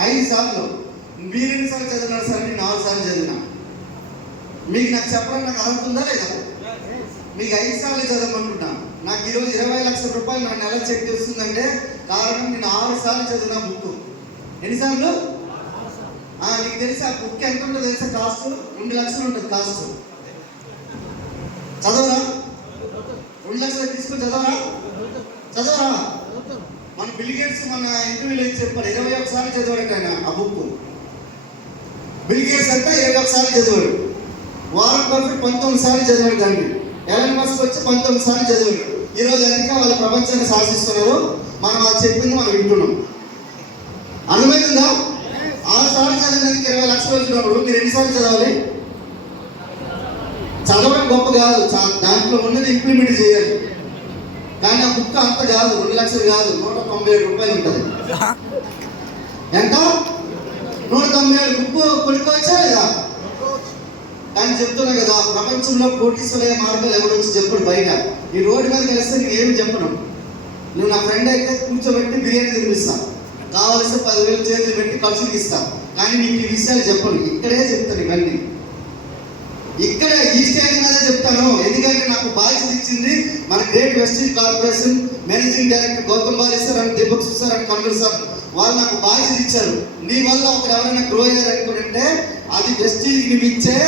5 సార్లు. మీరు ఎన్నిసార్లు చదివినారు సార్? నేను 4 సార్లు చదివినా. మీకు నాకు చెప్పడం నాకు అర్థందా లేదా? మీకు 5 సార్లు చదవమంటున్నా. నాకు ఈరోజు 20 లక్షల రూపాయలు నా నెల చెక్ వస్తుందంటే కారణం నేను 6 సార్లు చదివిన బుక్. ఎన్నిసార్లు? నీకు తెలుసా బుక్ ఎంత ఉంటుందో తెలుసా? కాస్ట్ 2 లక్షలు ఉంటుంది కాస్ట్. చదవరా? 2 లక్షలు తీసుకొని చదవరా? మన బిల్ గేట్స్ మన ఇంటర్వ్యూలో చెప్పాడు 21 సార్లు చదివాడు ఆయన ఆ బుక్. బిల్ గేట్స్ అంతా 21 సార్లు చదివాడు. వారన్ బఫెట్ 19 సార్లు చదివాడు దాన్ని. ఎలన్ మస్క్ వచ్చి 19 సార్లు చదివాడు. ఈరోజు అందుకే వాళ్ళు ప్రపంచాన్ని శాసిస్తున్నారు. మనం వాళ్ళు చెప్పింది మనం వింటున్నాం. అర్థమైందా? 6 సార్లు చదివినందుకు 20 లక్షలు వచ్చినప్పుడు మీరు ఎన్నిసార్లు చదవాలి? చదవడం గొప్ప కాదు, దాంట్లో ఉన్నది ఇంప్లిమెంట్ చేయాలి. కానీ ఆ బుక్ అంత కాదు, 2 లక్షలు కాదు, 197 రూపాయలు ఉంటుంది. ఎంత? 197 బుక్ కొనుక్కోవచ్చా లేదా? కానీ చెప్తున్నా కదా, ప్రపంచంలో కోటీశ్వరయ్యే మార్గాలు ఎవరు వచ్చి చెప్పడు బయట. ఈ రోడ్డు మీద కలిస్తే నేను ఏమి చెప్పను. నువ్వు నా ఫ్రెండ్ అయితే కూర్చోబెట్టి బిర్యానీ తినిపిస్తాను, కావలసిన 10,000 చేతులు పెట్టి ఖర్చులు ఇస్తాను. కానీ నీకు ఈ విషయాలు చెప్పను, ఇక్కడే చెప్తాను. ఇవన్నీ ఇక్కడ ఈ స్టేజ్ మీద చెప్తాను. ఎందుకంటే నాకు బాధ్యత ఇచ్చింది మన Great Vestige Corporation managing director Gautam Bali sir and Deepak sir and convener sir. వాళ్ళు నాకు బాధ్యత ఇచ్చారు. నీ వల్ల ఒకరు ఎవరైనా గ్రో అయ్యారనుకుంటే అది వెస్టీజ్ కి ఇచ్చే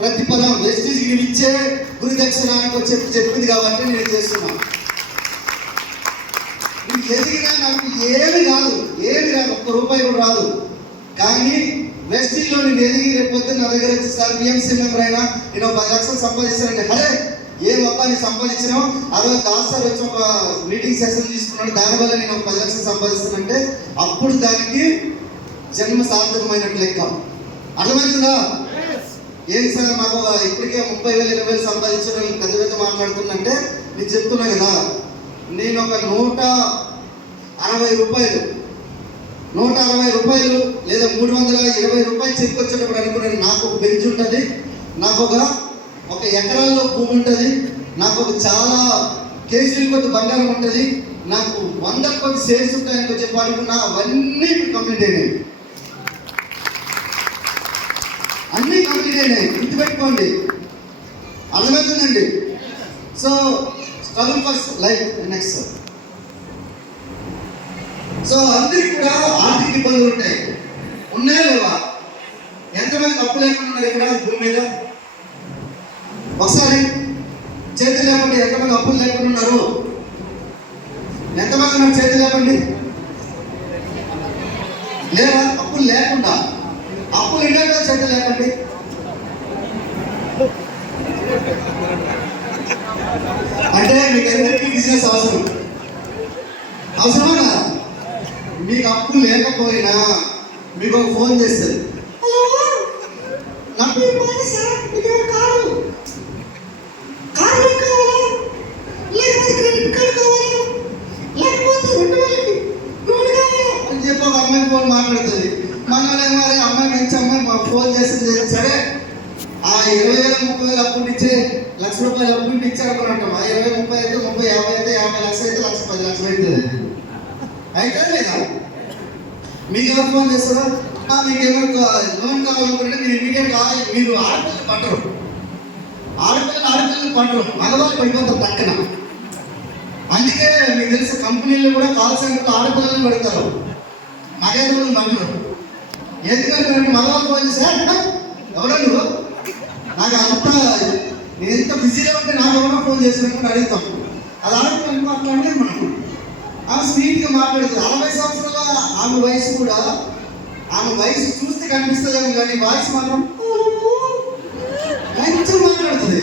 ప్రతిఫలం, వెస్టీజ్ కి ఇచ్చే గురుదక్షిణ అని చెప్పింది కాబట్టి నేను చేస్తున్నాను. నువ్వు ఎదిగినా నాకు ఏమి రాదు, 1 రూపాయి కూడా రాదు. కానీ వెస్టీజ్లో నేను ఎదిగి రేపు నా దగ్గర వచ్చి సార్ బిఎంసీ మెంబర్ అయినా నేను 10 లక్షలు సంపాదిస్తానంటే, అరే ఏ మొత్తాన్ని సంపాదించినావు? ఆ రోజు దాస్ సార్ వచ్చి ఒక మీటింగ్ సెషన్ తీసుకున్నాడు, దానివల్ల నేను 10 లక్షలు సంపాదిస్తానంటే అప్పుడు దానికి జన్మ సార్థకమైనట్లు లెక్క. అర్థమవుతుందా? ఏం సార్ మాకు ఇప్పటికే 30,000 20,000 సంపాదించడం పెద్ద మాట్లాడుతుందంటే నేను చెప్తున్నా కదా, నేను ఒక 160 రూపాయలు 160 రూపాయలు లేదా 320 రూపాయలు చెక్ వచ్చేటప్పుడు అనుకున్నాను. నాకు ఒక బెంచ్ ఉంటుంది, నాకు ఒక ఎకరాల్లో భూమి ఉంటుంది, నాకు ఒక చాలా కేజీల కొద్ది బంగారం ఉంటుంది, నాకు 100 కొద్ది షేర్స్ ఉంటాయని చెప్పి అనుకున్నా. అవన్నీ కంప్లీట్ అయినాయి, అన్నీ కంప్లీట్ అయినాయి. గుర్తుపెట్టుకోండి, అర్థమవుతుందండి. So struggle for life next. So అందరికి కూడా ఆర్థిక ఇబ్బందులు ఉంటాయి, ఉన్నాయా లేవా? ఎంతమంది అప్పు లేకుండా ఉన్నారు ఇక్కడ భూమి మీద? ఒకసారి చేతులు లేపండి. ఎంతమంది అప్పులు లేకుండా ఉన్నారు? ఎంతమంది ఉన్నారు? చేతులు లేపండి. లేరా? అప్పులు లేకుండా, అప్పులు ఇండియా చేతులు లేపండి. అంటే మీకు అందరికీ బిజినెస్ అవసరమా? మీకు అప్పు లేకపోయినా మీకు ఒక ఫోన్ చేస్తారు, నా పేరు బాగా సార్, మీకు కారు కావాలా, లేకపోతే క్రెడిట్ కార్డు కావాలా, లేకపోతే 2,000 లోన్ కావాలా అని చెప్పి ఒక అమ్మాయి ఫోన్ మాట్లాడుతుంది. మనల్ని మరి అమ్మాయి మంచి అమ్మాయి మాకు ఫోన్ చేస్తుంది. సరే ఆ 20,000 30,000 అప్పులు ఇచ్చే 1,00,000 రూపాయలు అప్పులు ఇచ్చారనుకుంటాం. ఆ 20 30 అయితే 30 50 అయితే 50 లక్షలు అయితే 1,10 లక్షలు అవుతుంది. అయితే లేదా? మీకు ఎవరు ఫోన్ చేస్తారా? మీకు ఏమైనా లోన్ కావాలనుకుంటే మీరు ఇమీడియట్గా మీరు ఆడపిల్లలు పట్టరు, మగవాళ్ళు పడిపోతారు పక్కన. అందుకే మీకు తెలిసిన కంపెనీలు కూడా కాల్ సెంటర్లో ఆడపిల్లలను పెడతారు, మగవాళ్ళు పట్టరు. ఎందుకంటే మగవాళ్ళు ఫోన్ చేస్తే ఎవరో నువ్వు నాకు అంత నేను ఎంత బిజీగా ఉంటే నాకు ఎవరో ఫోన్ చేసినప్పుడు అడుగుతాం. అది ఆడపిల్లలు మాట్లాడితే మనం ఆమె స్వీట్గా మాట్లాడుతుంది. 60 సంవత్సరాల ఆమె వయసు కూడా, ఆమె వయసు చూస్తే కనిపిస్తుందేమో కానీ వాయిస్ మాత్రం మంచిగా మాట్లాడుతుంది.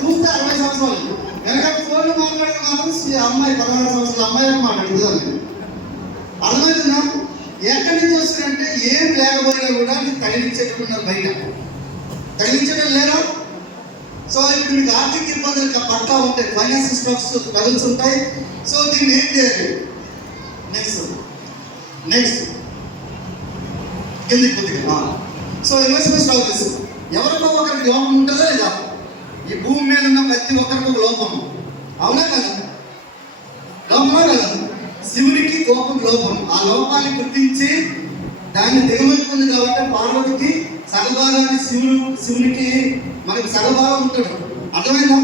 చూస్తే 60 సంవత్సరాలు, వెనక ఫోన్లు మాట్లాడితే మాత్రం అమ్మాయి 16 సంవత్సరాల అమ్మాయి మాట్లాడుతుంది. అని అర్థమవుతుందా? ఎక్కడి నుంచి వస్తుందంటే ఏం లేకపోయినా కూడా తగిలించేటట్టున్నారు, బయట తగిలించడం లేదా? సో ఇప్పుడు మీకు ఆర్థిక ఇబ్బందులు పక్కా ఉంటాయి, ఫైనాన్షియల్ స్ట్రగుల్స్ ఉంటాయి. సో దీన్ని ఏం చేయాలి? నెక్స్ట్ కిందికి కొద్దిగా. సో ఇన్వెస్ట్మెంట్ స్ట్రగుల్స్ ఎవరికో ఒకరికి లోపం ఉంటుందా లేదా? ఈ భూమి మీద ఉన్న ప్రతి ఒక్కరికి ఒక లోపం, అవునా కదా? లోపమా కదా? శివునికి కోపం లోపం. ఆ లోపాన్ని గుర్తించి దాన్ని దిగమనుకుంది కాబట్టి పార్వతికి సగభాగాన్ని శివునికి మనకి సగభాగం ఉంటాడు. అర్థమైందా?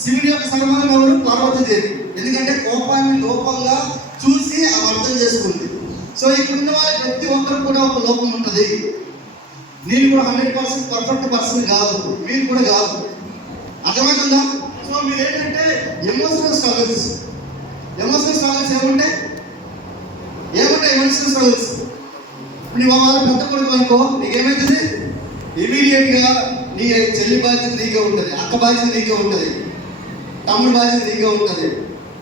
శివుడి యొక్క సగభాగం ఎవరు? పార్వతీదేవి. ఎందుకంటే కోపాన్ని లోపంగా చూసి ఆమె అర్థం చేసుకుంది. సో ఇక్కడ ఉన్న వాళ్ళ ప్రతి ఒక్కరు కూడా ఒక లోపం ఉంటుంది. నేను కూడా 100% పర్ఫెక్ట్ పర్సన్ కాదు, మీరు కూడా కాదు. అర్థమవుతుందా? సో మీరు ఏంటంటే ఎమోషనల్ స్ట్రగుల్స్ ఏముంటాయి? Emotional struggles. నీ వాళ్ళ పెద్ద కొడుకు అనుకో, నీకేమవుతుంది? ఇమీడియట్గా నీ చెల్లి బాధ్యత నీకే ఉంటుంది, అక్క బాధ్యత నీకే ఉంటుంది, తమ్ముడు బాధ్యత నీకే ఉంటుంది.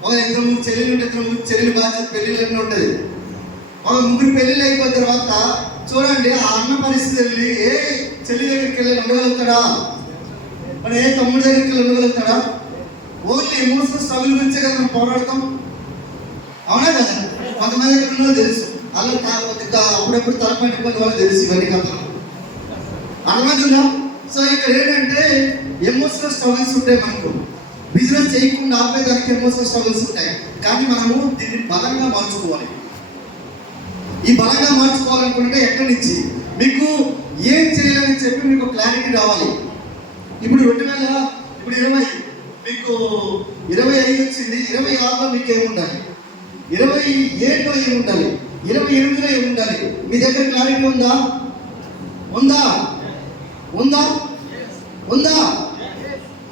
ఒక 2-3 చెల్లెలు ఉంటే 2-3 చెల్లెలు బాధ్యత పెళ్ళిళ్ళన్నీ ఉంటుంది. ఒక 3 పెళ్ళిళ్ళు అయిపోయిన తర్వాత చూడండి, ఆ అన్న పరిస్థితి వెళ్ళి ఏ చెల్లి దగ్గరికి వెళ్ళి ఉండగలుగుతాడా? మరి ఏ తమ్ముడి దగ్గరికి వెళ్ళి ఉండగలుగుతాడా? ఓన్లీ ఎమోషనల్ స్ట్రగుల్ గురించే కదా మనం పోరాడతాం. అవునా కదా? కొంతమంది దగ్గర తెలుసు, అలా అప్పుడప్పుడు తలపెట్టుకునే వాళ్ళు తెలుసు ఇవన్నీ కథలు. అర్థమవుతుందా? సో ఇక్కడ ఏంటంటే ఎమోషనల్ స్ట్రగుల్స్ ఉంటాయి. మనకు బిజినెస్ చేయకుండా ఆపేదానికి ఎమోషనల్ స్ట్రగుల్స్ ఉంటాయి. కానీ మనము దీన్ని బలంగా మార్చుకోవాలి. ఈ బలంగా మార్చుకోవాలనుకుంటే ఎక్కడి నుంచి మీకు ఏం చేయాలని చెప్పి మీకు క్లారిటీ రావాలి. ఇప్పుడు 2020 మీకు 25 వచ్చింది. 26లో మీకు ఏముండాలి? 27లో ఏముండాలి? 28లో ఏముండాలి? మీ దగ్గర క్లారిటీ ఉందా?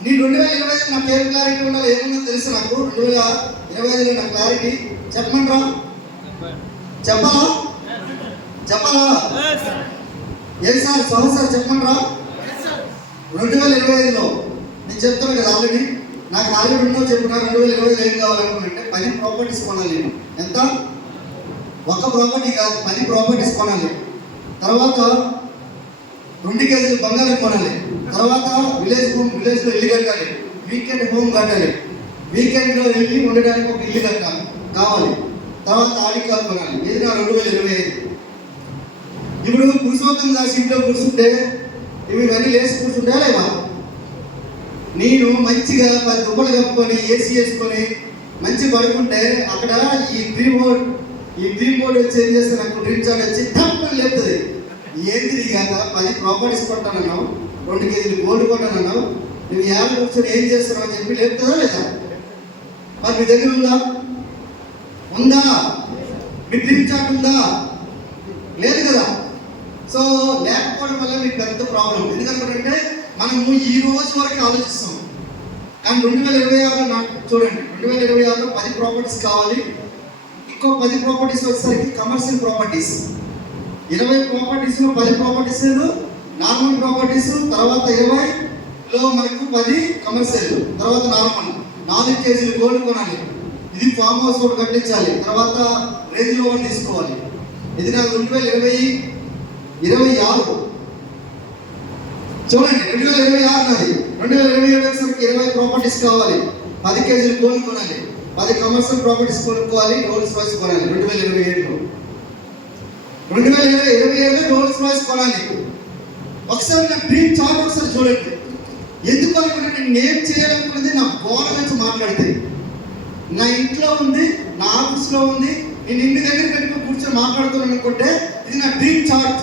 నీ 2025 నాకు ఏం క్లారిటీ ఉండాలి? ఏముందో తెలుసు నాకు. 2025లో నా క్లారిటీ చెప్పమంటారా? చెప్పాలా? ఏం సార్ సంవత్సరం చెప్పమంటారా? 2025లో నేను చెప్తాను కదా, ఆల్రెడీ నాకు ఆల్రెడీ ఉన్నో చెప్పిన 2025 ఏం కావాలనుకుంటే 10 ప్రాపర్టీస్ కొనాలి. నేను ఎంత? ఒక్క ప్రాపర్టీ కాదు, 10 ప్రాపర్టీస్ కొనాలి. తర్వాత 2 కేజీలు బంగారం కొనాలి. తర్వాత విలేజ్లో ఇల్లు కట్టాలి. వీకెండ్ హోమ్ కట్టాలి. వీకెండ్లో వెళ్ళి ఉండడానికి ఒక ఇల్లు కావాలి. తర్వాత ఆడి కార్ కొనాలి. ఇది నా 2025. ఇప్పుడు పురుషోత్తం దాస్ ఇంట్లో కూర్చుంటే ఇవన్నీ లేచి కూర్చుంటా లేవా? నేను మంచిగా 10 దుబ్బలు కప్పుకొని ఏసీ వేసుకొని మంచి పడుకుంటే అక్కడ ఈ డ్రీమ్ బోర్డ్ వచ్చి ఏం చేస్తే నాకు డ్రీమ్ చాట్ వచ్చి తప్పని లేపుతుంది. ఏంది కాక 10 ప్రాపర్టీస్ కొంటానన్నావు, 2 కేజీలు గోల్డ్ కొంటానన్నావు, నువ్వు ఏళ్ళ కూర్చొని ఏం చేస్తున్నావు అని చెప్పి లేపుతుందా లేదా? మరి మీ దగ్గర ఉందా? మీ డ్రీమ్ చాట్ ఉందా? లేదు కదా. సో లేకపోవడం వల్ల మీకు పెద్ద ప్రాబ్లం. ఎందుకంటే మనము ఈ రోజు వరకు ఆలోచిస్తాం. కానీ 2026లో నాకు చూడండి, 2026లో 10 ప్రాపర్టీస్ కావాలి. ఇంకో 10 ప్రాపర్టీస్ వచ్చేసరికి commercial properties. 20 ప్రాపర్టీస్లో 10 properties normal properties. తర్వాత 20లో మనకు 10 కమర్షియల్. తర్వాత నార్మల్ 4 కేజీలు గోల్డ్ కొనాలి. ఇది ఫామ్ హౌస్ ఒకటి కట్టించాలి. తర్వాత రేంజ్ ఓవర్ తీసుకోవాలి. ఇది నాకు 2026 చూడండి. 2026 నాది. 2027 20 ప్రాపర్టీస్ కావాలి. 10 కేజీలు గోల్డ్ కొనాలి. 10 కమర్షియల్ ప్రాపర్టీస్ కొనుక్కోవాలి. రోల్స్ రాయ్స్ కొనాలి. 2027లో రోల్స్ రాయ్స్ కొనాలి. ఒకసారి నా డ్రీమ్ చార్ట్ ఒకసారి చూడండి. ఎందుకు అనుకుంటే నేను ఏం చేయాలనుకున్నది నా గోడ నుంచి మాట్లాడితే నా ఇంట్లో ఉంది, నా ఆఫీస్లో ఉంది, నేను ఇంటి దగ్గర పెట్టుకుని కూర్చొని మాట్లాడుతున్నాను అనుకుంటే ఇది నా డ్రీమ్ చార్ట్.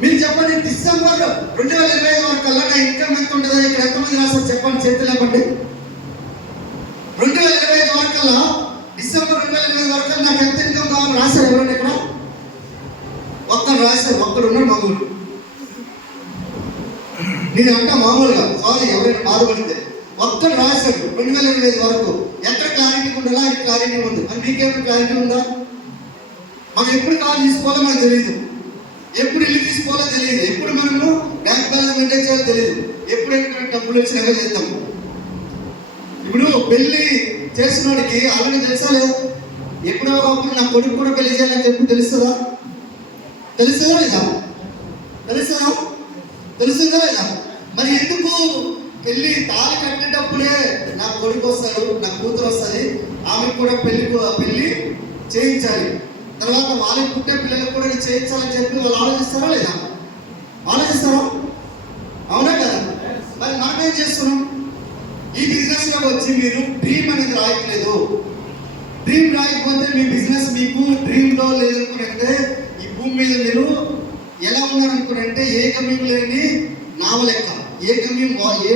మీరు చెప్పండి, డిసెంబర్ 2025 వరకు కల్లా నా ఇన్కమ్ ఎంత ఉంటుందో ఇక్కడ ఎంతమంది రాశారు చెప్పండి, చేతులు లేపండి. 2025 వరకల్లా, డిసెంబర్ 2025 వరకు నాకు ఎంత ఇన్కమ్ కావాలని రాశారు ఎవరైనా ఇక్కడ? ఒక్కరు రాశారు. ఒక్కడు ఉన్నాడు మగుడు. నేను అంట మామూలుగా సారీ ఎవరైనా బాధపడితే ఒక్కరు రాశాడు 2025 వరకు. ఎక్కడ క్లారిటీ ఉండాలా అది క్లారిటీ ఉంది. మరి మీకేమైనా క్లారిటీ ఉందా? మనం ఎప్పుడు కాల్ తీసుకోవాలో మనకు తెలియదు, ఎప్పుడు ఇల్లు తీసుకోవాలో తెలియదు, ఎప్పుడు మనము బ్యాంక్ బ్యాలెన్స్ మెయింటైన్ చేయాలో తెలియదు, ఎప్పుడు ఎక్కడ డబ్బులు వచ్చినాక చేద్దాం. ఇప్పుడు పెళ్లి చేసినోడికి అలాగే తెలుసా లేదు? ఎప్పుడో అప్పుడు నా కొడుకు కూడా పెళ్లి చేయాలని చెప్పి తెలుస్తుందా లేదా? తెలుస్తుందా లేదా? మరి ఎందుకు పెళ్లి తాళి కట్టేటప్పుడే నా కొడుకు వస్తాడు, నా కూతురు వస్తుంది, ఆమెకు కూడా పెళ్లి చేయించాలి, తర్వాత వాళ్ళకి పుట్టే పిల్లలకు కూడా నేను చేయించాలని చెప్పి వాళ్ళు ఆలోచిస్తారా లేదా? ఆలోచిస్తారా? అవునా కదా? మరి మనం ఏం చేస్తున్నాం? ఈ బిజినెస్లో వచ్చి మీరు డ్రీమ్ అనేది రాయట్లేదు. డ్రీమ్ రాయకపోతే మీ బిజినెస్ మీకు డ్రీమ్లో లేదనుకునంటే ఈ భూమి మీద మీరు ఎలా ఉన్నారనుకునంటే ఏ గమ్యం లేని నావ లెక్క. ఏ గమ్యం ఏ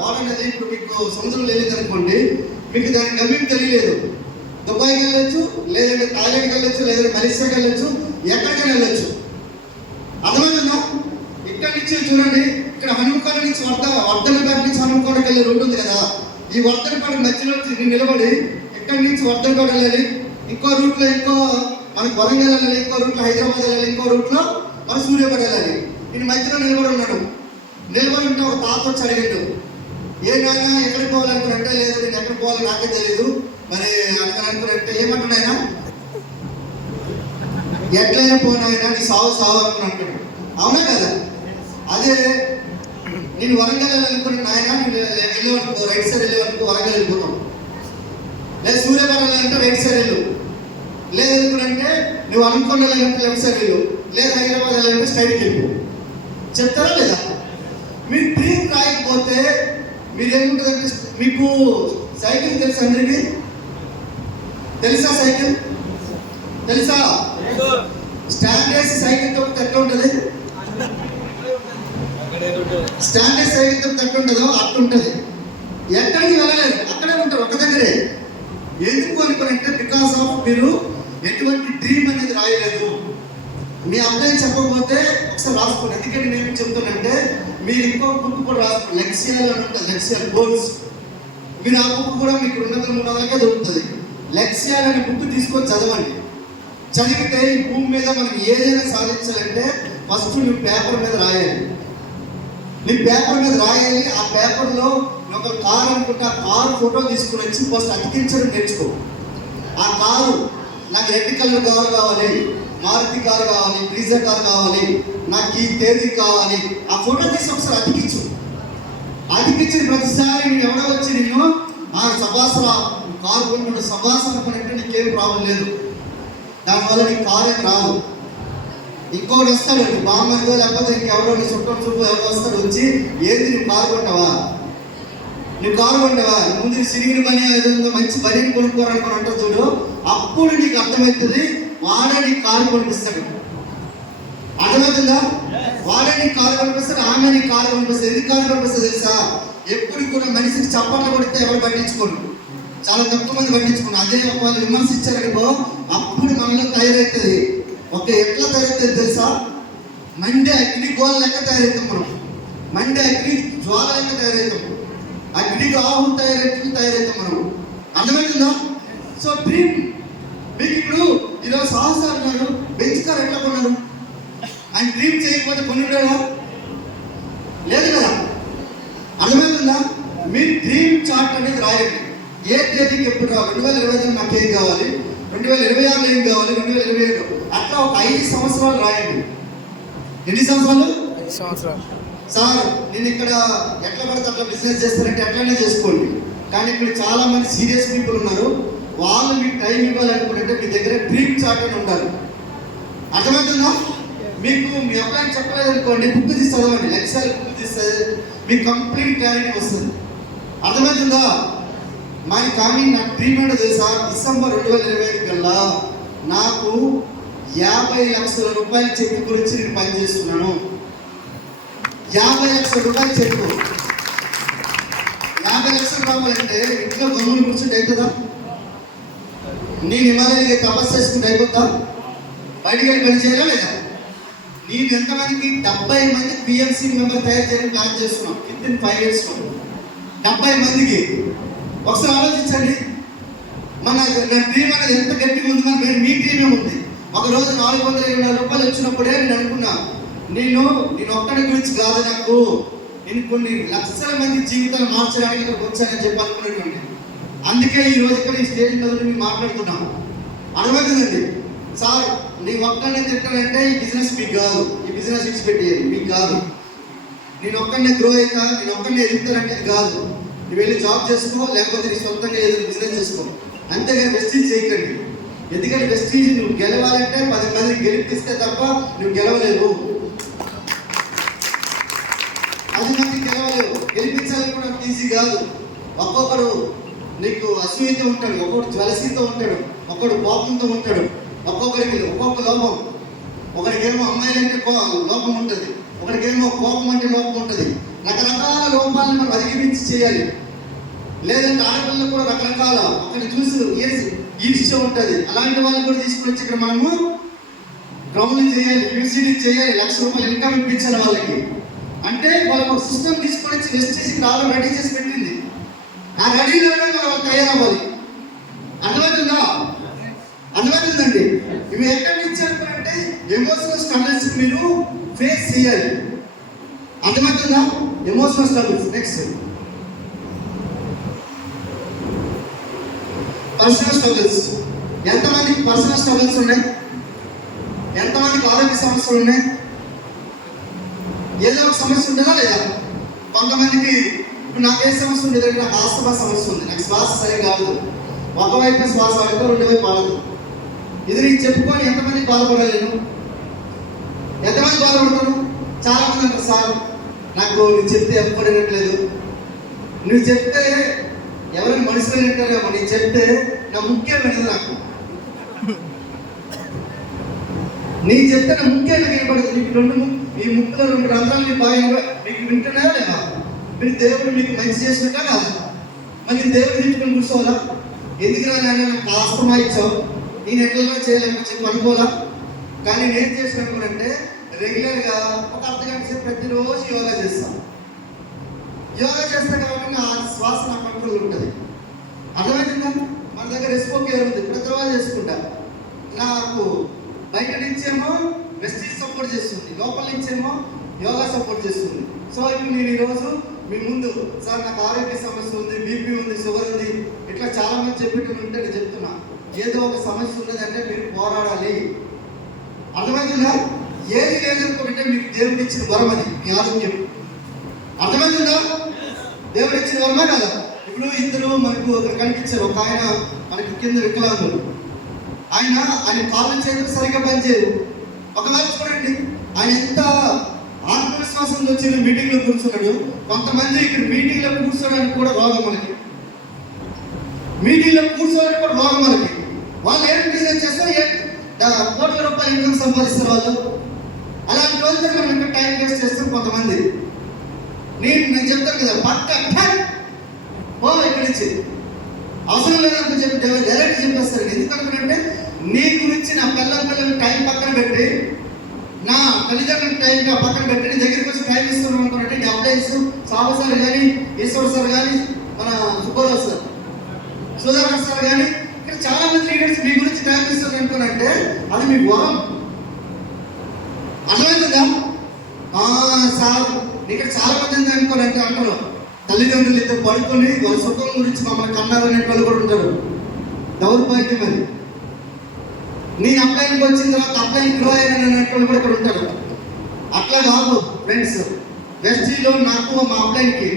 వాడనేది ఇప్పుడు మీకు సముద్రంలో వెళ్ళేదనుకోండి, మీకు దాని గమ్యం తెలియలేదు. దుబాయ్కి వెళ్ళొచ్చు, లేదంటే థాయిలాండ్కి వెళ్ళొచ్చు, లేదంటే మలేషియాకి వెళ్ళొచ్చు, ఎక్కడికైనా వెళ్ళొచ్చు. అర్థమవుతుందా? ఇక్కడ నుంచి చూడండి, ఇక్కడ హనుమకొండ నుంచి వర్ధనపేట నుంచి హనుమకొండకి వెళ్ళే రోడ్డు ఉంది కదా, ఈ వర్ధనపేట మధ్యలో నిలబడి ఇక్కడి నుంచి వర్ధనపేట వెళ్ళాలి, ఇంకో రూట్లో మనకు వరంగల్ వెళ్ళాలి, ఇంకో రూట్లో హైదరాబాద్ వెళ్ళాలి, ఇంకో రూట్లో మన సూర్యాపేట వెళ్ళాలి. నేను మధ్యలో నిలబడి ఉన్నాడు. నిలబడి ఉంటే ఒక తాత వచ్చి అడిగిండు, ఏ నాయన ఎక్కడికి పోవాలనుకున్నట్టే, లేదు నేను ఎక్కడికి పోవాలి నాకే తెలియదు మరి అనుకున్నట్టే. ఏమంటున్నాయన, ఎట్లయినా పోనాయన నీ సావు అనుకున్నట్టు. అవునా కదా? అదే నేను వరంగల్ వెళ్ళాలనుకున్నాను ఆయన, నేను వెళ్ళేవనుకో రైట్ సైడ్ వెళ్ళేవనుకో వరంగల్ వెళ్ళిపోతాం, లేదా సూర్యాపేట వెళ్ళాలంటే రైట్ సైడ్ వెళ్ళు, లేదనుకున్నంటే నువ్వు హనుమకొండ వెళ్ళాలంటే లెఫ్ట్ సైడ్ వెళ్ళు, లేదా హైదరాబాద్ వెళ్ళాలంటే స్ట్రైట్కి వెళ్ళు. చెప్తారా లేదా? మీరు డ్రీమ్ రాయకపోతే మీరు ఏముంటుందంటే, మీకు సైకిల్ తెలుసా అందరికీ? తెలుసా సైకిల్? తెలుసా? స్టాండ్ వేసి సైకిల్ తొక్కితే ఎట్లా ఉంటుంది? స్టాండ్ వేసి సైకిల్ తొక్కితే ఎట్లా ఉంటుందో అట్లా ఉంటుంది. ఎక్కడికి వెళ్ళలేదు, అక్కడే ఉంటారు, ఒక దగ్గరే. ఎందుకు అనుకునంటే బికాస్ ఆఫ్ మీరు ఎటువంటి డ్రీమ్ అనేది రాయలేదు. మీ అబ్బాయి చెప్పకపోతే ఒకసారి రాసుకోండి. ఎందుకంటే నేను చెప్తానంటే మీరు ఇంకో బుక్ కూడా రాసుకోండి, లక్ష్యాలు అని ఉంటుంది, లక్ష్యాలు గోల్స్. మీరు ఆ బుక్ కూడా మీకు 200-300కే దొరుకుతుంది. లక్ష్యాలు అనే బుక్ తీసుకొని చదవండి. చదివితే ఈ భూమి మీద మనం ఏదైనా సాధించాలంటే ఫస్ట్ నువ్వు పేపర్ మీద రాయాలి. నీ పేపర్ మీద రాయాలి. ఆ పేపర్లో ఒక కారు అనుకుంటే ఆ కారు ఫోటో తీసుకుని వచ్చి ఫస్ట్ అతికించడం నేర్చుకో. ఆ కారు నాకు రెడ్ కలర్ కారు కావాలి, మారుతి కారు కావాలి, బ్రీజా కారు కావాలి, నాకు ఈ తేదీ కావాలి, ఆ ఫోటో తీసి ఒకసారి అతికించు. అతికించిన ప్రతిసారి నేను ఎవడో వచ్చి నిన్ను సభాసన కారు కొనుక్కుంటే సభాసన కొనుక్కుంటే నీకేం ప్రాబ్లం లేదు, దానివల్ల నీకు కారు ఏం రాదు. ఇంకొకటి వస్తాడు బామ్మతో, లేకపోతే ఇంకెవరో నీ చుట్టం చూపు ఎవరో వస్తాడు వచ్చి, ఏంది నువ్వు కారు కొంటావా, నువ్వు కారు కొంటావా, ముందు సిరిగిన పని ఏదో మంచి బనిని కొనుక్కోరనుకుని అంటారు చూడు, అప్పుడు నీకు అర్థమవుతుంది వాడే నీకు కారు కొనిపిస్తాడు. అర్థమవుతుందా? వాడే నీకు కారు కొనిపిస్తాడు, ఆమె నీకు కారు కొనిపిస్తుంది. ఎందుకు కారు కొనిపిస్తుంది తెలుసా? ఎప్పుడు కూడా మనిషికి చప్పట్లు కొడితే ఎవరు పట్టించుకోరు, చాలా తక్కువ మంది పట్టించుకున్నారు. అదే వాళ్ళు విమర్శించారనుకో అప్పుడు మనలో తయారవుతుంది. ఒక ఎట్లా తయారవుతుంది తెలుసా? మండే అగ్ని గోల లెక్క తయారవుతాం మనం, మండే అగ్ని జ్వాల లెక్క తయారవుతాం, అగ్నికి ఆహు తయారవుతాం మనం. అర్థమవుతుందా? సో డ్రీమ్ మీకు ఇప్పుడు ఈరోజు సాహసాలు ఉన్నారు, బెంచ్ కార్ ఎట్లా కొన్నారు? ఆయన డ్రీమ్ చేయకపోతే కొనుంటాడా? లేదు కదా? అర్థమవుతుందా? మీ డ్రీమ్ చార్ట్ అనేది రాయండి. ఏ తేదీకి ఎప్పుడు రావాలి, 2025 నాకు ఏం కావాలి, 2026లో ఏం కావాలి, 2027 అట్లా ఒక 5 సంవత్సరాలు రాయండి. ఎన్ని సంవత్సరాలు? 5 సంవత్సరాలు. సార్ నేను ఇక్కడ ఎట్లా పడితే అట్లా బిజినెస్ చేస్తారంటే అట్లానే చేసుకోండి. కానీ ఇక్కడ చాలా మంది సీరియస్ పీపుల్ ఉన్నారు, వాళ్ళు మీకు టైం ఇవ్వాలనుకుంటే మీ దగ్గర డ్రీమ్ చార్ట్ అని ఉండాలి. అర్థమవుతుందా? మీకు మీ అబ్బాయిని చెప్పలేదు అనుకోండి, బుక్ తీసి చదవండి, లక్ష్యాలు బుక్ తీస్తే మీకు కంప్లీట్ క్లారిటీ వస్తుంది. అర్థమవుతుందా? కానీ నాకు డ్రీమ్ ఏంటో తెలుసా? డిసెంబర్ 2025 కల్లా నాకు 50 లక్షల రూపాయల చెక్కు గురించి నేను పనిచేస్తున్నాను. 50 లక్షల రూపాయల చెక్కు, 50 లక్షలు రావాలంటే ఇంట్లో గమ్ములు కూర్చుంటే అవుతుందా? నేను హిమాలయానికి తపస్సు చేసుకుంటే అయిపోతా? బయటికి వెళ్ళి పని చేయాలా లేదా? నేను ఎంతమందికి 70 మంది పిఎంసీ మెంబర్ తయారు చేయడానికి ప్లాన్ చేస్తున్నాం విత్ 5 years. 70 మందికి. ఒకసారి ఆలోచించండి, నా డ్రీమ్ అనేది ఎంత గట్టిగా ఉంది. మన మీ డ్రీమే ఉంది. ఒక రోజు 424 రూపాయలు వచ్చినప్పుడే నేను అనుకున్నా, నేను ఒక్కడి గురించి కాదు, నేను కొన్ని లక్షల మంది జీవితాలు మార్చడానికి ఇక్కడికి వచ్చానని చెప్పి అనుకునేటువంటి. అందుకే ఈ రోజు ఇక్కడ ఈ స్టేజ్ మీద మేము మాట్లాడుతున్నాం. అర్థమవుతుందండి? సార్ నీ ఒక్కడినే తిట్టానంటే ఈ బిజినెస్ మీకు కాదు, ఈ బిజినెస్ ఇచ్చిపెట్టేయాలి మీకు కాదు. నేను ఒక్కడినే గ్రో అవుతా, నేను ఒక్కడినే ఎదుగుతానంటే కాదు. నువ్వు వెళ్ళి జాబ్ చేసుకో, లేకపోతే నీ సొంతంగా ఏదైనా బిజినెస్ చేసుకో, అంతేగాని వెస్టీజ్ చేయకండి. ఎందుకంటే వెస్టీజ్ నువ్వు గెలవాలంటే 10 మందిని గెలిపిస్తే తప్ప నువ్వు గెలవలేవు. 10 మంది గెలవలేవు, గెలిపించాలని కూడా ఈజీ కాదు. ఒక్కొక్కరు నీకు అసూయతో ఉంటాడు, ఒకడు జ్వలసీతో ఉంటాడు, ఒకడు కోపంతో ఉంటాడు, ఒక్కొక్కరికి ఒక్కొక్క లోపం. ఒకరికేమో అమ్మాయిలంటే లోపం ఉంటుంది, ఒకరికేమో కోపం అంటే లోపం ఉంటుంది. రకరకాల లోపాలను మనం అధిగమించి చేయాలి. లేదంటే ఆడపిల్లలు కూడా రకరకాల ఒకరిని చూసి ఈర్ష్య ఉంటుంది. అలాంటి వాళ్ళని కూడా తీసుకుని వచ్చి ఇక్కడ మనము గ్రౌండ్ చేయాలి, యూసీడీ చేయాలి, ₹1,00,000 ఇన్కమ్ ఇప్పించాలి వాళ్ళకి. అంటే వాళ్ళకి ఒక సిస్టమ్ తీసుకొని వచ్చి వెస్టేజ్ ఇక్కడ ఆల్రెడీ రెడీ చేసి పెట్టింది. ఆ రెడీలోనే మనం తయారవ్వాలి. అర్థమవుతుందా? అర్థమవుతుందండి. ఇవి ఎక్కడి నుంచి అంటే ఎమోషనల్ స్ట్రగుల్స్ మీరు ఫేస్ చేయాలి. అర్థమవుతుందా? Emotional struggles. Next personal struggles. ఎంతమందికి పర్సనల్ స్ట్రగుల్స్ ఉన్నాయి? ఎంతమందికి ఆరోగ్య సమస్యలు ఉన్నాయి? ఏదో ఒక సమస్య ఉంటుందా లేదా? కొంతమందికి ఇప్పుడు నాకు ఏ సమస్య ఉండేదంటే నాకు ఆస్తమా సమస్య ఉంది, నాకు శ్వాస సరిగా కాదు, ఒకవైపు శ్వాస ఆడుతూ రెండు వైపు ఆడదు. ఇది నీకు చెప్పుకొని ఎంతమందికి బాధపడాలి? నేను ఎంతమంది బాధపడతాను? చాలా మంది అంటారు, సార్ నాకు నువ్వు చెప్తే ఎప్పుడనట్లేదు, నువ్వు చెప్తే ఎవరైనా మనుషులు వింటారేమో, నేను చెప్తే నా ముఖ్యమైనది, నాకు నీ చెప్తే నా ముఖ్యంగా వినపడదు. నీకు ఈ ముక్కులో 2 రంధ్రాలు నీ బాగా మీకు వింటున్నాయా లేదా? మీరు దేవుడు మీకు మంచి చేసినట్ట కాదు. మళ్ళీ దేవుడు తిట్టుకుని కూర్చోవాలా? ఎందుకు నాయన నాకు ఆస్తమా ఇచ్చావు, నేను ఎట్లా చేయాలని చెప్పి అనుకోవాలా? కానీ నేను చేసినప్పుడంటే రెగ్యులర్గా ఒక అర్ధగంట సేపు ప్రతిరోజు యోగా చేస్తాను. యోగా చేస్తాను కాబట్టి నా శ్వాస నా కంట్రోల్ ఉంటుంది. అర్థమవుతుందా? మన దగ్గర రెస్పో కేర్ ఉంది, ప్రతిరోజు చేసుకుంటా. నాకు బయట నుంచేమో వెస్టీజ్ సపోర్ట్ చేస్తుంది, లోపల నుంచేమో యోగా సపోర్ట్ చేస్తుంది. సో ఇప్పుడు నేను ఈరోజు మీ ముందు, సార్ నాకు ఆరోగ్య సమస్య ఉంది, బీపీ ఉంది, షుగర్ ఉంది, ఇట్లా చాలా మంది చెప్పేటప్పుడు ఉంటే నేను చెప్తున్నా, ఏదో ఒక సమస్య ఉన్నదంటే మీరు పోరాడాలి. అర్థమవుతుందా? ఏది లేదనుకుంటే మీకు దేవుడు ఇచ్చిన వరం, అది మీ ఆరోగ్యం. అర్థమవుతుందా? దేవుడు ఇచ్చిన వరమే కదా. ఇప్పుడు ఇద్దరు మనకు ఒకరు కనిపించారు, ఒక ఆయన మనకి కింద వికలాంగులు, ఆయన కాళ్ళు చేతులు సరిగ్గా పనిచేయదు. ఒకవేళ చూడండి, ఆయన ఎంత ఆత్మవిశ్వాసంతో వచ్చి మీటింగ్లో కూర్చున్నాడు. కొంతమంది ఇక్కడ మీటింగ్లో కూర్చోడానికి కూడా రోగం మనకి, మీటింగ్లో కూర్చోడానికి కూడా రోగం మనకి. వాళ్ళు ఏం బిజినెస్ చేస్తారు, ₹1,00,000 ఇన్కమ్ సంపాదిస్తారు వాళ్ళు. అలాంటి రోజులు మనం ఇంకా టైం వేస్ట్ చేస్తాం కొంతమంది. నేను చెప్తాను కదా, పక్క ఇక్కడి నుంచి అవసరం లేదని చెప్పి డైరెక్ట్ చెప్పేస్తారు. ఎందుకంటే నీ గురించి నా పిల్లల టైం పక్కన పెట్టి, నా తల్లిదండ్రుల టైం పక్కన పెట్టి నీ దగ్గరికి వచ్చి టైం ఇస్తున్నాం అనుకున్నట్టు నీ అప్లైన్స్ సాబు సార్ కానీ, ఈశ్వర్ సార్ కానీ, మన సుబ్బారావు సార్, సుధాకర్ సార్ కానీ, ఇక్కడ చాలా మంది లీడర్స్ మీ గురించి టైం ఇస్తున్నారు అనుకున్నట్టే అది మీ వరం. అర్థమవుతుందా? సార్ ఇక్కడ చాలా మంది అనుకోనంటే అంటారు, తల్లిదండ్రులు ఇద్దరు పడుకొని వాళ్ళ సుఖం గురించి మమ్మల్ని కన్నారు అనే వాళ్ళు కూడా ఉంటారు. దౌర్భాగ్యం అది. నేను అప్లైన్కి వచ్చిన తర్వాత అప్లైన్ గ్రో అయినటువంటి కూడా ఇక్కడ ఉంటారు. అట్లా కాదు ఫ్రెండ్స్. వెస్టీలో నాకు మా అప్లైన్కి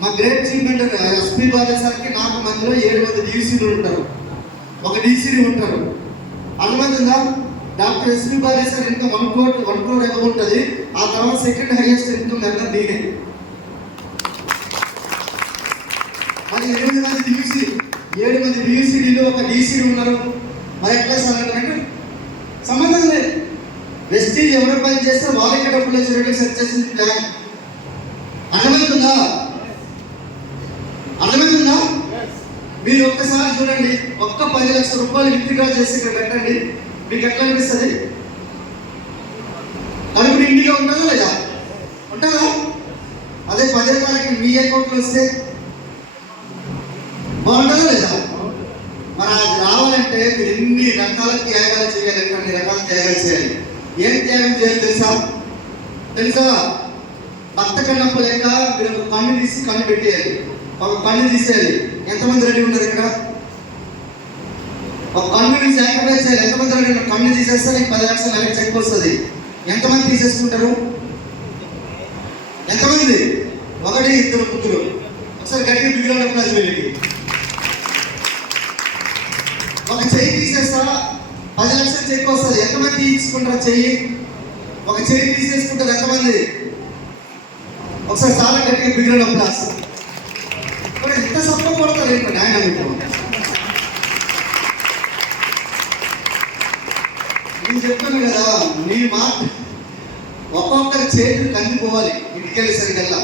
మా great chief mentor SP Balayya సార్కి నాకు మధ్యలో 7 మంది డీసీలు ఉంటారు, ఒక డీసీలు ఉంటారు. అర్థమవుతుందా? Doctor SP Balayya sir income 1 crore ఎక్కువ ఉంటుంది. ఆ తర్వాత సెకండ్ హైయెస్ట్ ఇన్కమ్ ఎన్నర్ నేనే. మరి 8 మంది డీసీ, 7 మంది డీసీడీలో ఒక డీసీడీ ఉన్నారు. మరి ఎట్లా సార్ అంటే సంబంధం లేదు. వెస్టీజ్ ఎవరు పని చేస్తే వాళ్ళకి డబ్బులు వచ్చేటట్టు సెట్ చేసింది ప్లాన్. అర్థమవుతుందా? అర్థమవుతుందా? మీరు ఒక్కసారి చూడండి, ఒక్క ₹10,00,000 విత్డ్రా చేసి ఇక్కడ పెట్టండి, మీకు ఎట్లా అనిపిస్తుంది? కడుపు ఇండిగా ఉంటుందా లేదా? ఉంటుందా? అదే 10 రూపాయలకి మీ అకౌంట్లో వస్తే బాగుంటుందా లేదా? మరి అది రావాలంటే మీరు ఎన్ని రకాల త్యాగాలు చేయాలంటే అన్ని రకాల త్యాగాలు చేయాలి. ఏం త్యాగం చేయాలి తెలుసా? భర్త కన్నప్ప లేక మీరు ఒక కన్ను తీసి కన్ను పెట్టేయాలి, ఒక కన్ను తీసేయాలి. ఎంతమంది రెడీ ఉన్నారు ఇక్కడ? ఒక కన్నుని సాక్రిఫైస్ చేయాలి. ఎంతమంది రెడీ ఉన్నారు? కన్ను తీసేస్తే నీకు 10 లక్షలు నెలకి చెక్ వస్తుంది. ఎంతమంది తీసేసుకుంటారు? ఎంతమంది? 1, 2, 3. ఒకసారి గట్టిగా బిగినప్పుడు అది వెళ్ళి ఒక చెయ్యి తీసేస్తా 10 లక్షలు చెక్ వస్తుంది. ఎంతమంది తీసుకుంటారు చెయ్యి? ఒక చెయ్యి తీసేసుకుంటారు ఎంతమంది? ఒకసారి చాలా గట్టిగా బిగినప్పుడు ఎంత సపోర్ట్ కొడతారు ఏంటంటే ఆయన మీకు. నేను చెప్పాను కదా, నీ మాట ఒక్కొక్కరి చేతులు కందిపోవాలి ఇంటికి వెళ్ళేసరికల్లా.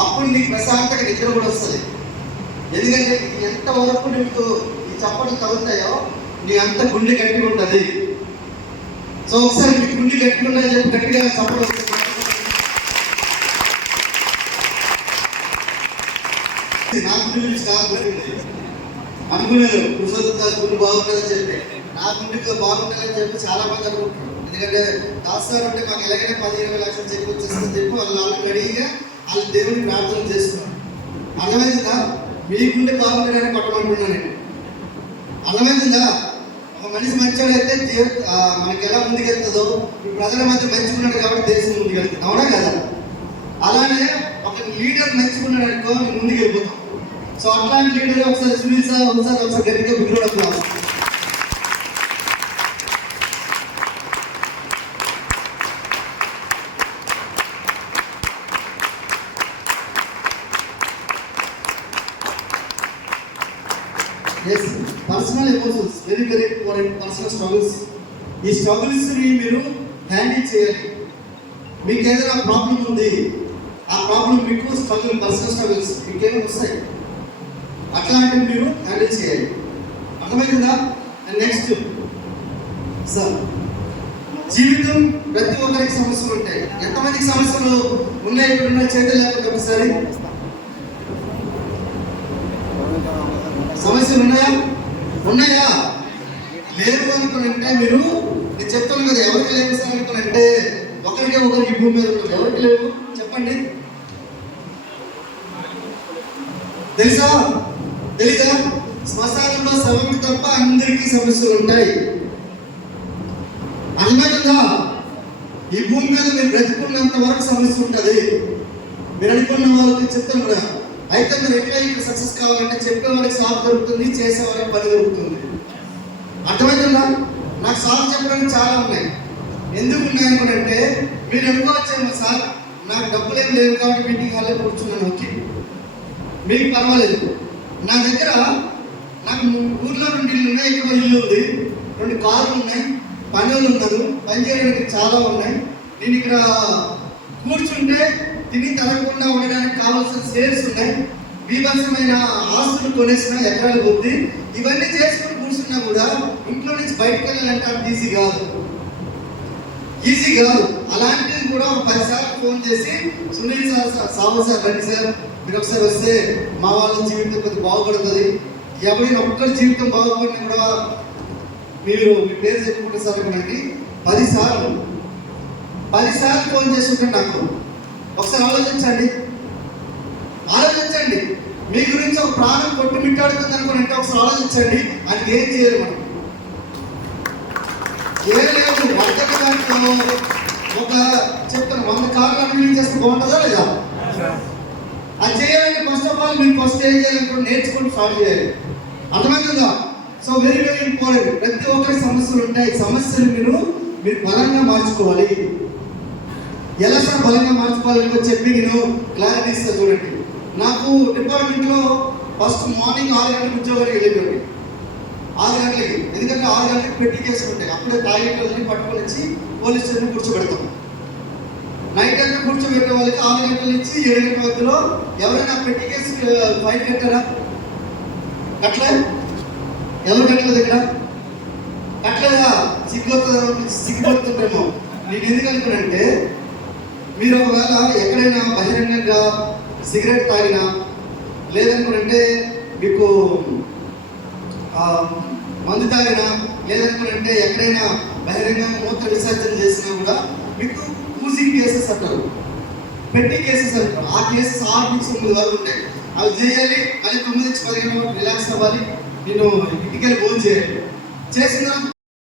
అప్పుడు నీకు ప్రశాంతంగా నిద్ర కూడా వస్తుంది. ఎందుకంటే ఎంతవరకు నీకు ఈ చప్పట్లు తగులుతాయో నీ అంత గుండె గట్టిగా ఉంటుంది. సో ఒకసారి మీ గుండె గట్టిగా ఉందని చెప్పి గట్టిగా చప్పట్లు వస్తుంది. నా గుండె గురించి కాదు అనుకున్నారు, కృష్ణదాస్ గుండె బాగుంటుందని చెప్పి, నా గుండెకి బాగుంటుందని చెప్పి చాలా మంది అనుకుంటున్నారు. ఎందుకంటే దాస్తారు అంటే మాకు ఎలాగైనా 10-20 లక్షలు చెప్పి వచ్చేస్తుందని చెప్పి వాళ్ళు రెడీగా వాళ్ళు దేవుడిని ప్రార్థన చేస్తున్నారు. అర్థమైందా? మీ గుండె బాగుండడానికి పట్టమంటున్నాను నేను. అర్థమైందా? ఒక మనిషి మంచివాడైతే మనకి ఎలా ముందుకెళ్తుందో, ఈ ప్రజల మధ్య మంచిగున్నాడు కాబట్టి దేశం ముందుకెళ్తుంది. అవునా కదా? అలానే ఒక లీడర్ మంచిగున్నాడు అనుకో ముందుకు వెళ్ళిపోతాం. సో అట్లాంటి లీడర్ ఒకసారి సునీల్ సార్ ఒకసారి గట్టిగా బిగుడకు. Yes, personal emotions, very important. Personal struggles. ఈ స్ట్రగుల్స్ని మీరు హ్యాండిల్ చేయాలి. మీకు ఏదైనా ప్రాబ్లం ఉంది, ఆ ప్రాబ్లం మీకు పర్సనల్ స్ట్రగుల్స్ మీకేమో వస్తాయి, అట్లాంటివి మీరు హ్యాండిల్ చేయాలి. అర్థమైందా? నెక్స్ట్ సార్, జీవితం ప్రతి ఒక్కరికి సమస్యలు ఉంటాయి. ఎంతమందికి సమస్యలు ఉన్నాయి? ఇక్కడ ఉన్న చేతులు లేకపోతే ఒకసారి సమస్యలు ఉన్నాయా? లేవు అనుకునంటే మీరు, నేను చెప్తాను కదా, ఎవరికి లేవు సార్ అనుకునంటే ఒకరికి ఈ భూమి మీద ఉంటుంది. ఎవరికి లేవు చెప్పండి? తెలీదా? శ్మశానంలో శవం తప్ప అందరికీ సమస్యలు ఉంటాయి. అర్థమైందా? ఈ భూమి మీద మీరు బ్రతుకున్నంత వరకు సమస్య ఉంటుంది. మీరు అనుకున్న వాళ్ళకి చెప్తాను కూడా. అయితే మీరు ఎట్లా ఇక్కడ సక్సెస్ కావాలంటే చెప్పేవాడికి సాగు దొరుకుతుంది, చేసేవాడికి పని దొరుకుతుంది. అర్థమవుతుందా? నాకు సాగు చెప్పడానికి చాలా ఉన్నాయి. ఎందుకు ఉన్నాయనుకుంటే మీరు అనుకోవచ్చేమో, సార్ నాకు డబ్బులు ఏం లేవు కాబట్టి మీటింగ్ హాల్లో కూర్చున్నాను. ఓకే, మీకు పర్వాలేదు. నా దగ్గర నాకు ఊర్లో 2 ఇల్లు ఉన్నాయి, ఇక్కడ ఇల్లు ఉంది, 2 కార్లు ఉన్నాయి, పనులు ఉన్నారు, పని చేయడానికి చాలా ఉన్నాయి. నేను ఇక్కడ కూర్చుంటే తిని తరగకుండా ఉండడానికి కావాల్సిన షేర్స్ ఉన్నాయి, బీభత్సమైన ఆస్తులు కొనేసిన ఎకరాల కొద్ది. ఇవన్నీ చేసుకుని కూర్చున్నా కూడా ఇంట్లో నుంచి బయటకు వెళ్ళాలంటే అంత ఈజీ కాదు. అలాంటివి కూడా ఒక 10 సార్లు ఫోన్ చేసి, సునీల్ సార్ రండి సార్, మీరు ఒకసారి వస్తే మా వాళ్ళ జీవితం కొద్దిగా బాగుపడుతుంది. ఎవరైనా ఒక్కరి జీవితం బాగుపడినా కూడా మీరు మీ పేరు చెప్పుకుంటే సార్ అనుకోండి. 10 సార్లు ఫోన్ చేసి ఉంటాను నాకు. ఒకసారి ఆలోచించండి. మీ గురించి ఒక ప్రాణం కొట్టుమిట్టాడుతుంది అనుకోండి. ఒకసారి ఆలోచించండి. ఆయనకి ఏం చేయాలి? మనం ఏం లేదు. వర్తక దాంట్లో ఒక చెప్తాను, 100 కార్లు అన్వీల్ చేస్తే బాగుంటుందా లేదా? అది చేయాలంటే ఫస్ట్ ఆఫ్ ఆల్ మీరు ఫస్ట్ ఏం చేయాలనుకోండి, నేర్చుకుంటూ స్టార్ట్ చేయాలి. అర్థమవుతుందా? So very important. ప్రతి ఒక్కరి సమస్యలు ఉంటాయి. సమస్యలు మీరు బలంగా మార్చుకోవాలి. ఎలా సార్ బలంగా మార్చుకోవాలని చెప్పి నేను క్లారిటీ ఇస్తాను. చూడండి, నాకు డిపార్ట్మెంట్లో ఫస్ట్ మార్నింగ్ 6 గంటలకు ఉద్యోగానికి వెళ్ళేటండి. 6 గంటలకి, ఎందుకంటే 6 గంటలకు పెట్టి కేసులు ఉంటాయి. అప్పుడే తాగేటోళ్ళని పట్టుకొని వచ్చి పోలీస్ స్టేషన్ కూర్చోబెడతాం. నైట్ అంతా కూర్చోబెట్టే వాళ్ళకి 6 గంటల నుంచి 7 గంటల మధ్యలో ఎవరైనా పెట్టి కేసు ఫైన్ కట్టారా? ఎవరు కట్టలేదు? ఇక్కడ కట్టలేదా? సిగ్గుపడుతుంటారేమో. నేను ఎందుకు అనుకున్నానంటే, మీరు ఒకవేళ ఎక్కడైనా బహిరంగంగా సిగరెట్ తాగినా, లేదనుకుంటే మీకు మందు తాగినా, లేదనుకుంటే ఎక్కడైనా బహిరంగంగా మూత్ర విసర్జన చేసినా కూడా మీకు పూజింగ్ కేసెస్ అంటారు, పెట్టి కేసెస్ అంటారు. ఆ కేసెస్ 6 నుంచి 9 వరకు ఉంటాయి. అవి చేయాలి. మళ్ళీ 9 నుంచి 10 రిలాక్స్ అవ్వాలి. నేను ఇంటికి వెళ్ళి భోజనం చేయాలి. చేసిన